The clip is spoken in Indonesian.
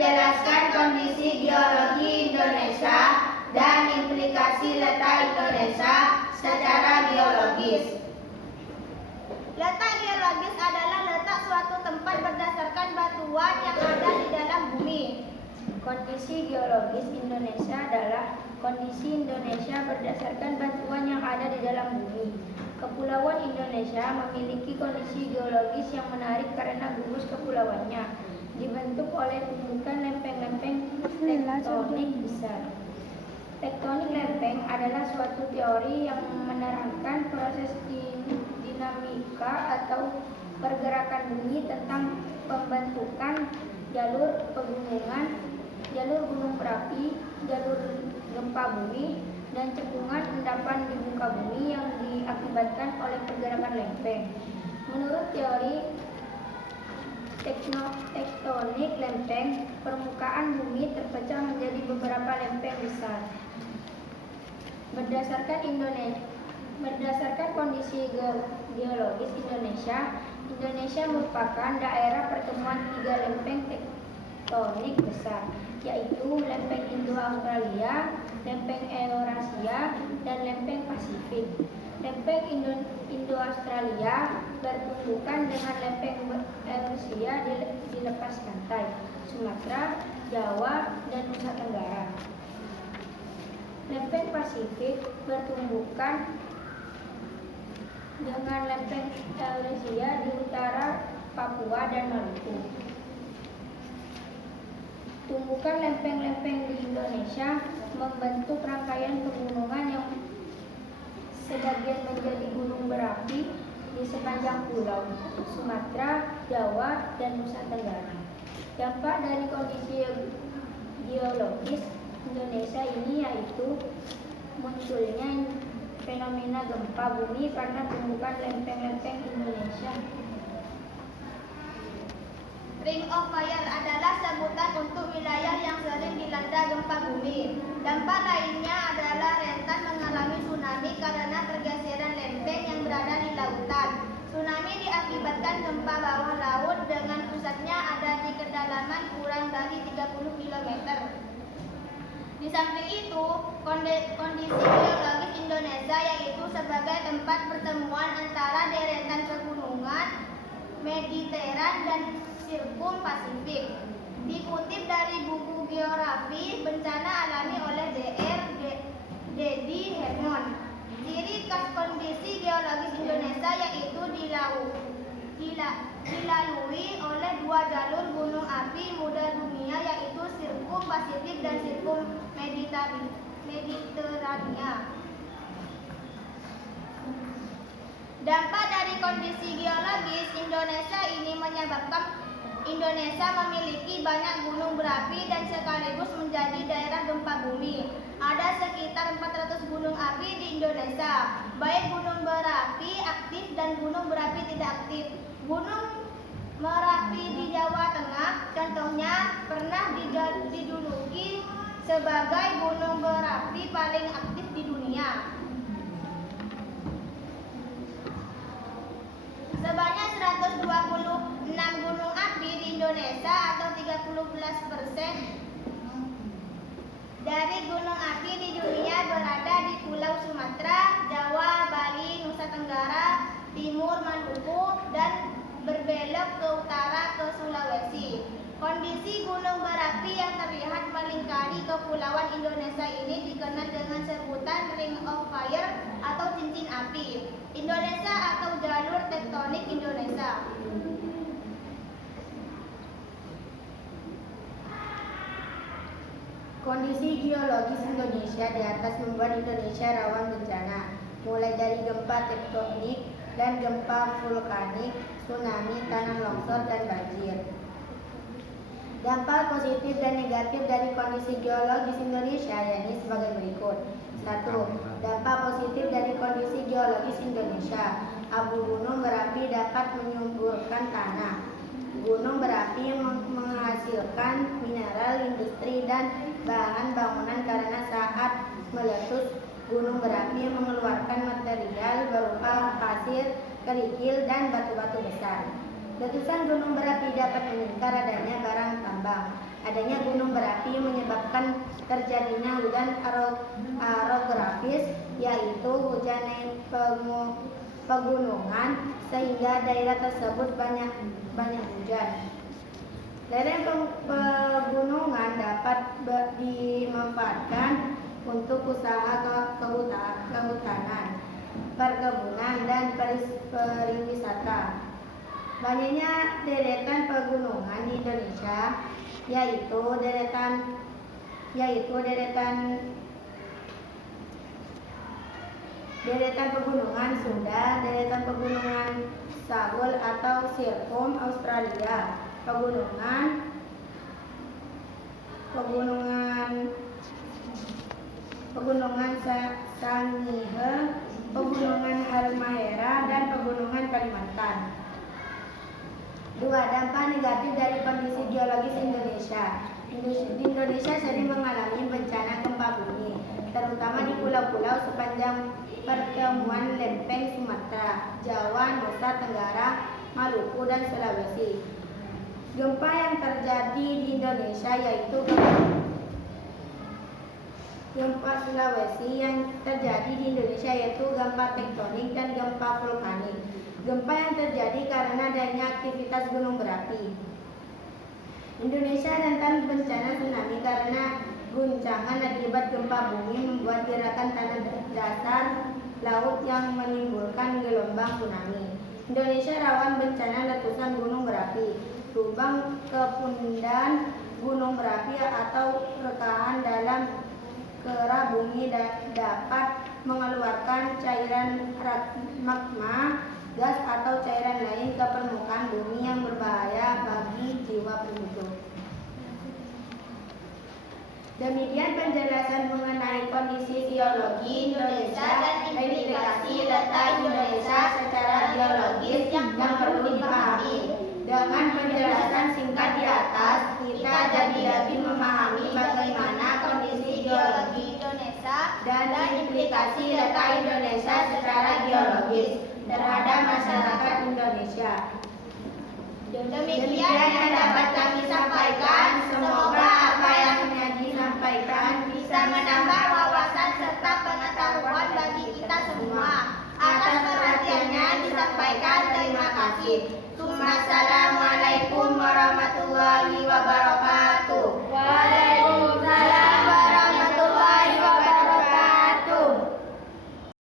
menjelaskan kondisi geologi Indonesia dan implikasi letak Indonesia secara geologis. Letak geologis adalah letak suatu tempat berdasarkan batuan yang ada di dalam bumi. Kondisi geologis Indonesia adalah kondisi Indonesia berdasarkan batuan yang ada di dalam bumi. Kepulauan Indonesia memiliki kondisi geologis yang menarik karena gugus kepulauannya dibentuk oleh tumbukan lempeng-lempeng tektonik besar. Tektonik lempeng adalah suatu teori yang menerangkan proses dinamika atau pergerakan bumi tentang pembentukan jalur pegunungan, jalur gunung berapi, jalur gempa bumi, dan cekungan endapan di muka bumi yang diakibatkan oleh pergerakan lempeng. Menurut teori tektonik lempeng, permukaan bumi terpecah menjadi beberapa lempeng besar. Berdasarkan kondisi geologis Indonesia, Indonesia merupakan daerah pertemuan tiga lempeng tektonik besar, yaitu lempeng Indo-Australia, lempeng Eurasia, dan lempeng Pasifik. Lempeng Indo-Australia bertumbukan dengan lempeng Eurasia di lepas pantai Sumatera, Jawa, dan Nusa Tenggara. Lempeng Pasifik bertumbukan dengan lempeng Eurasia di utara Papua dan Maluku. Tumbukan lempeng-lempeng di Indonesia membentuk rangkaian pegunungan yang sebagian menjadi gunung berapi di sepanjang pulau Sumatera, Jawa, dan Nusa Tenggara. Dampak dari kondisi geologis Indonesia ini yaitu munculnya fenomena gempa bumi karena tumbukan lempeng-lempeng Indonesia. Ring of Fire adalah sebutan untuk wilayah yang sering dilanda gempa bumi. Dampak lainnya adalah rentan mengalami tsunami karena pergeseran lempeng yang berada di lautan. Tsunami diakibatkan gempa bawah laut dengan pusatnya ada di kedalaman kurang dari 30 km. Di samping itu, kondisi geologis Indonesia yaitu sebagai tempat pertemuan antara deretan pegunungan Mediteran dan Sirkum Pasifik. Dikutip dari buku Geografi Bencana Alami oleh Dr. Dedi Hermon, ciri khas kondisi geologis Indonesia yaitu dilalui oleh dua jalur gunung api muda dunia yaitu Sirkum Pasifik dan Sirkum Mediterania. Dampak dari kondisi geologis Indonesia ini menyebabkan Indonesia memiliki banyak gunung berapi dan sekaligus menjadi daerah gempa bumi. Ada sekitar 400 gunung api di Indonesia, baik gunung berapi aktif dan gunung berapi tidak aktif. Gunung Merapi di Jawa Tengah contohnya pernah dijuluki sebagai gunung berapi paling aktif di dunia. Sebanyak 126 gunung api di Indonesia atau 30% dari gunung api di dunia berada di Pulau Sumatera, Jawa, Bali, Nusa Tenggara, Timur, Maluku, dan berbelok ke utara ke Sulawesi. Kondisi gunung berapi yang terlihat melingkari kepulauan Indonesia ini dikenal dengan sebutan Ring of Fire atau cincin api Indonesia atau jalur tektonik Indonesia. Kondisi geologis Indonesia di atas membuat Indonesia rawan bencana, mulai dari gempa tektonik dan gempa vulkanik, tsunami, tanah longsor, dan banjir. Dampak positif dan negatif dari kondisi geologis Indonesia yakni sebagai berikut. 1. Dampak positif dari kondisi geologis Indonesia. Abu gunung berapi dapat menyuburkan tanah. Gunung berapi menghasilkan mineral, industri, dan bahan bangunan karena saat meletus, gunung berapi mengeluarkan material berupa pasir, kerikil, dan batu-batu besar. Letusan gunung berapi dapat meningkatkan adanya barang tambang. Adanya gunung berapi menyebabkan terjadinya hujan orografis, yaitu hujan pegunungan, sehingga daerah tersebut banyak hujan. Lereng pegunungan dapat dimanfaatkan untuk usaha kehutanan, perkebunan, dan pariwisata. Banyaknya deretan pegunungan di Indonesia, yaitu deretan pegunungan Sunda, deretan pegunungan Sahul atau Sirkum Australia, pegunungan Sangihe, pegunungan Halmahera, dan pegunungan Kalimantan. 2. Dampak negatif dari kondisi geologis Indonesia. Indonesia sering mengalami bencana gempa bumi, terutama di pulau-pulau sepanjang pertemuan lempeng Sumatera, Jawa, Nusa Tenggara, Maluku, dan Sulawesi. Gempa yang terjadi di Indonesia yaitu gempa Sulawesi yang terjadi di Indonesia yaitu gempa tektonik dan gempa vulkanik. Gempa yang terjadi karena adanya aktivitas gunung berapi. Indonesia rentan bencana tsunami karena guncangan akibat gempa bumi membuat gerakan tanah dasar laut yang menimbulkan gelombang tsunami. Indonesia rawan bencana letusan gunung berapi, lubang kepundan gunung berapi atau rekahan dalam kera bumi dapat mengeluarkan cairan magma, gas atau cairan lain ke permukaan bumi yang berbahaya bagi jiwa penduduk. Demikian penjelasan mengenai kondisi geologi Indonesia dan implikasi letak Indonesia secara geologis yang perlu dipahami. Dengan penjelasan singkat di atas, kita jadi lebih memahami bagaimana kondisi geologi Indonesia dan implikasi letak Indonesia secara geologis terhadap masyarakat Indonesia. Demikian yang dapat kami sampaikan. Semoga apa yang disampaikan bisa menambah wawasan serta pengetahuan bagi kita semua. Atas perhatiannya disampaikan, terima kasih. Assalamualaikum warahmatullahi wabarakatuh.